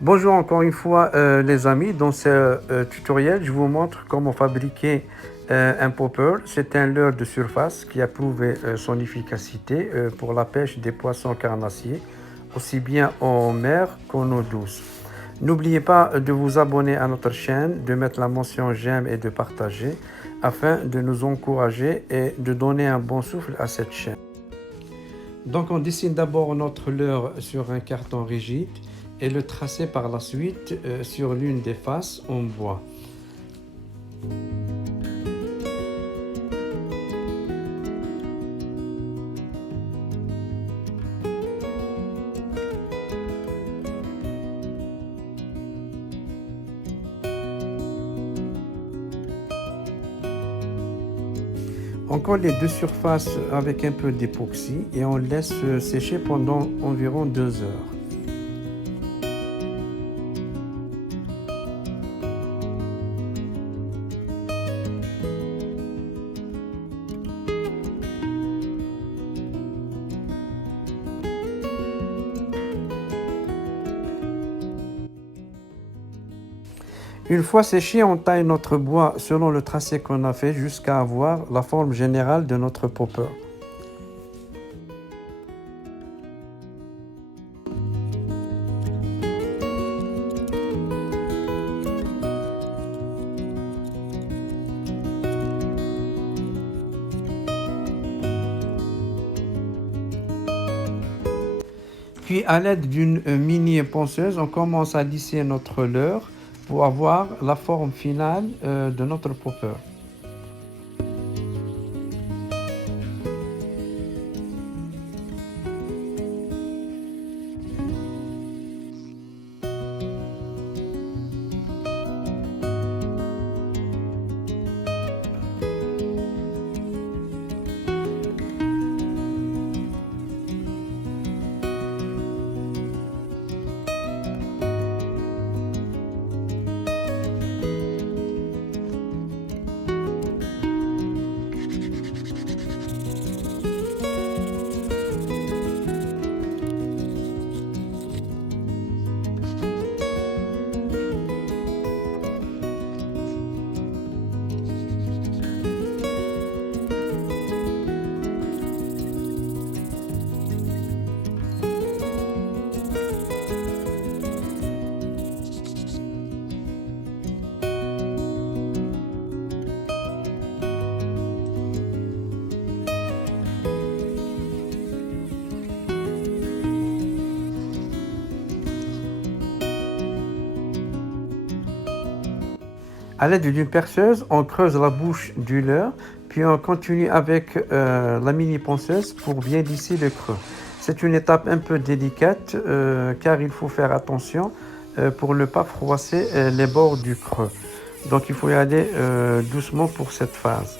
Bonjour encore une fois les amis, dans ce tutoriel je vous montre comment fabriquer un popper. C'est un leurre de surface qui a prouvé son efficacité pour la pêche des poissons carnassiers, aussi bien en mer qu'en eau douce. N'oubliez pas de vous abonner à notre chaîne, de mettre la mention j'aime et de partager afin de nous encourager et de donner un bon souffle à cette chaîne. Donc on dessine d'abord notre leurre sur un carton rigide et le tracer par la suite sur l'une des faces en bois. On colle les deux surfaces avec un peu d'époxy et on laisse sécher pendant environ 2 heures. Une fois séché, on taille notre bois selon le tracé qu'on a fait jusqu'à avoir la forme générale de notre popper. Puis à l'aide d'une mini ponceuse, on commence à lisser notre leurre pour avoir la forme finale de notre popper. À l'aide d'une perceuse, on creuse la bouche du leurre, puis on continue avec la mini ponceuse pour bien lisser le creux. C'est une étape un peu délicate car il faut faire attention pour ne pas froisser les bords du creux. Donc il faut y aller doucement pour cette phase.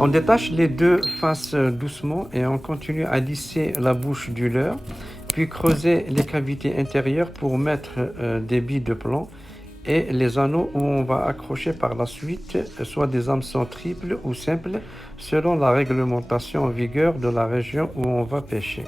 On détache les deux faces doucement et on continue à lisser la bouche du leurre, puis creuser les cavités intérieures pour mettre des billes de plomb et les anneaux où on va accrocher par la suite soit des hameçons triples ou simples selon la réglementation en vigueur de la région où on va pêcher.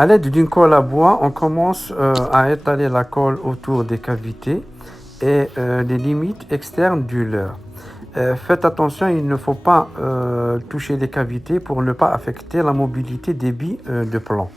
À l'aide d'une colle à bois, on commence à étaler la colle autour des cavités et les limites externes du leurre. Faites attention, il ne faut pas toucher les cavités pour ne pas affecter la mobilité des billes de plomb.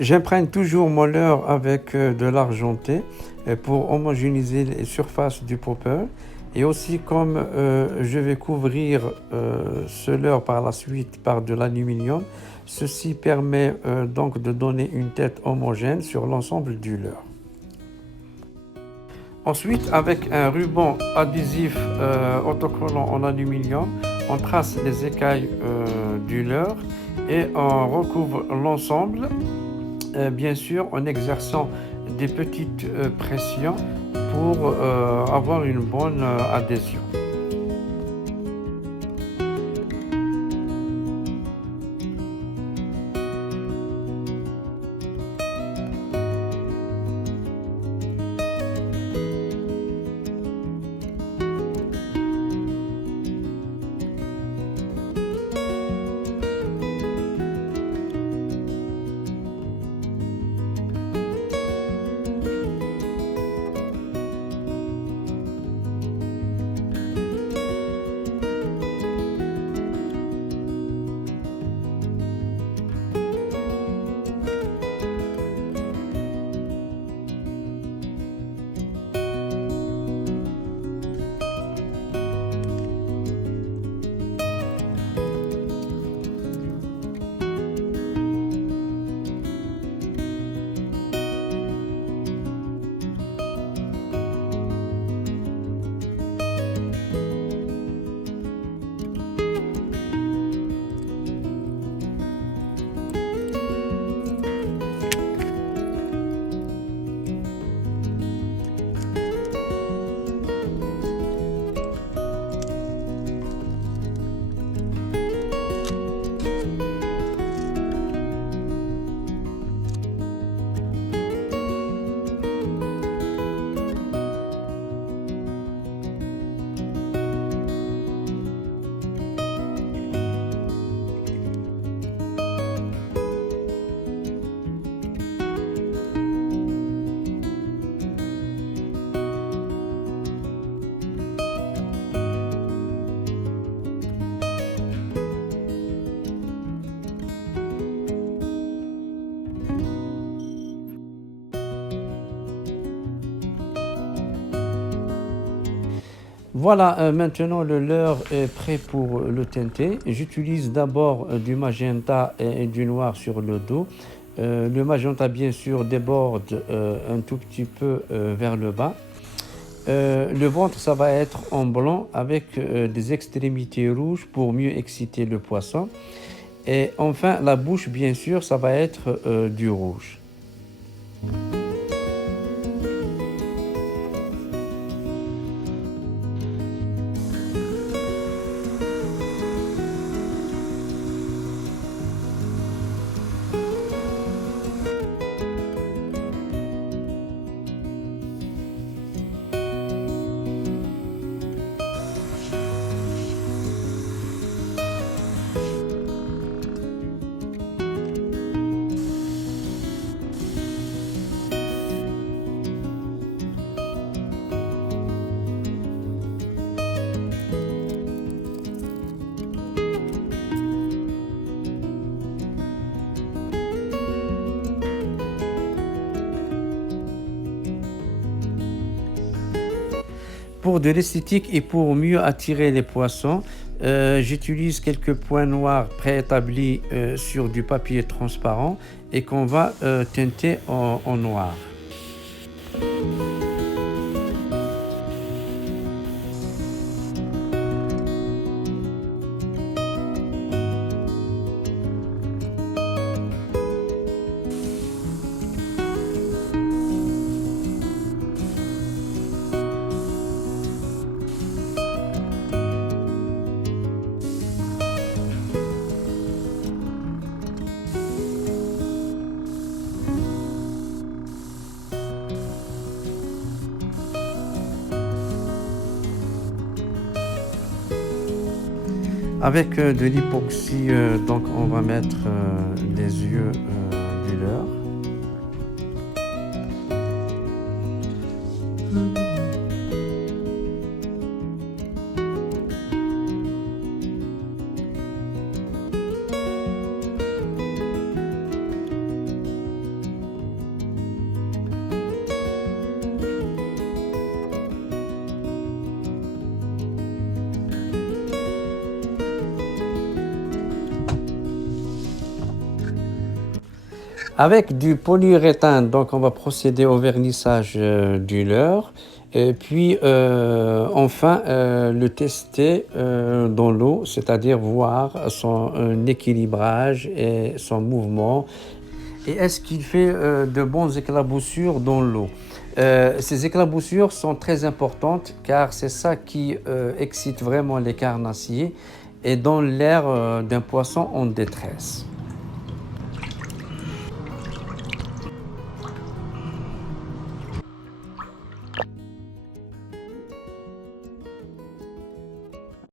J'imprègne toujours mon leurre avec de l'argenté pour homogénéiser les surfaces du popper. Et aussi comme je vais couvrir ce leurre par la suite par de l'aluminium, ceci permet donc de donner une tête homogène sur l'ensemble du leurre. Ensuite, avec un ruban adhésif autocollant en aluminium, on trace les écailles du leurre et on recouvre l'ensemble. Bien sûr en exerçant des petites pressions pour avoir une bonne adhésion. Voilà, maintenant le leurre est prêt pour le teinter. J'utilise d'abord du magenta et du noir sur le dos. Le magenta bien sûr déborde un tout petit peu vers le bas. Le ventre, ça va être en blanc avec des extrémités rouges pour mieux exciter le poisson. Et enfin, la bouche, bien sûr, ça va être du rouge. Pour de l'esthétique et pour mieux attirer les poissons, j'utilise quelques points noirs préétablis sur du papier transparent et qu'on va teinter en noir. Avec de l'époxy, donc on va mettre les yeux du leurre. Avec du polyuréthane, donc on va procéder au vernissage du leurre et puis enfin le tester dans l'eau, c'est-à-dire voir son équilibrage et son mouvement et est-ce qu'il fait de bonnes éclaboussures dans l'eau. Ces éclaboussures sont très importantes car c'est ça qui excite vraiment les carnassiers et donne l'air d'un poisson en détresse.